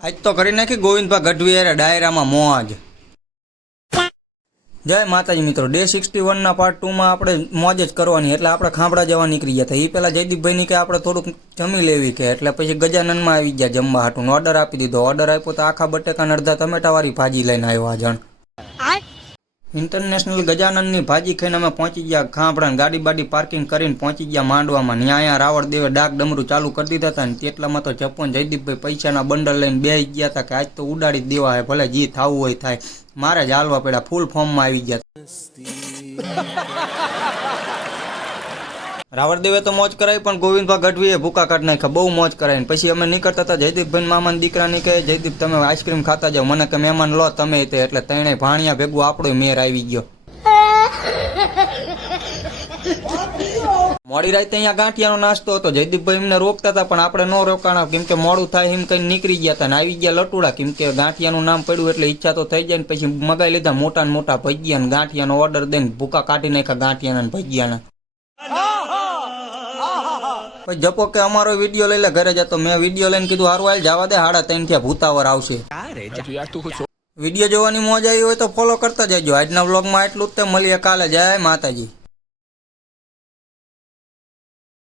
આજ તો કરી નાખી ગોવિંદભાઈ ગઢવી અરે ડાયરામાં મોજ. જય માતાજી મિત્રો, ડે 61 પાર્ટ 2 માં આપણે મોજ જ કરવાની, એટલે આપણે ખાંભડા જવા નીકળી ગયા હતા. એ પેલા જયદીપભાઈ કે આપણે થોડુંક જમી લેવી કે, એટલે પછી ગજાનનમાં આવી ગયા જમવા હાટું. ઓર્ડર આપી દીધો. ઓર્ડર આપ્યો તો આખા બટેકા અડધા ટમેટા વાળી ભાજી લઈને આવ્યો આ જણ. ઇન્ટરનેશનલ ગજાનનની ભાજી ખાઈને અમે પહોંચી ગયા ખાંભડા. ગાડી બાડી પાર્કિંગ કરીને પહોંચી ગયા માંડવામાં. ત્યાં રાવળ દેવે ડાક ડમરું ચાલુ કરી દીધા હતા ને તેટલામાં તો જપોન જયદીપભાઈ પૈસાના બંડલ લઈને બેસી ગયા હતા કે આજ તો ઉડાડી જ દેવા હે, ભલે જી થવું હોય થાય. મારે જ હાલવા પડ્યા. ફૂલ ફોર્મમાં આવી ગયા. રાવળદેવે તો મોજ કરાવી, પણ ગોવિંદભાઈ ગઢવીએ ભૂકા કાઢ નાખ્યા. બહુ મોજ કરાવી. પછી અમે નીકળતા હતા, જયદીપભાઈ મામાના દીકરાની કહે, જયદીપ તમે આઈસ્ક્રીમ ખાતા જાઓ, મને કે મહેમાન લો તમે તે. એટલે ત્રણેય ભાણિયા ભેગું આપણો મેર આવી ગયો. મોડી રાતે અહીંયા ગાંઠિયાનો નાસ્તો હતો. જયદીપભાઈ એમને રોકતા હતા પણ આપણે ન રોકાણા, કેમ કે મોડું થાય એમ કઈ નીકળી ગયા હતા ને આવી ગયા લટુડા. કેમ કે ગાંઠિયાનું નામ પડ્યું એટલે ઈચ્છા તો થઈ જાય ને. પછી મગાઈ લીધા મોટા ને મોટા ભજીયા ને ગાંઠિયાનો ઓર્ડર દઈને ભૂકા કાઢી નાખ્યા ગાંઠિયાના ને ભજીયાના. પછી જપો કે અમારો વિડીયો લઈ લે ઘરે જતો. મેં વિડીયો લઈને કીધું હારું હાલ જવા દે, 3:30 થયા ભૂતાવર આવશે. વિડીયો જોવાની મોજ આવી હોય તો ફોલો કરતા જજો. આજના વ્લોગમાં એટલું જ. મળીએ કાલે. જય માતાજી.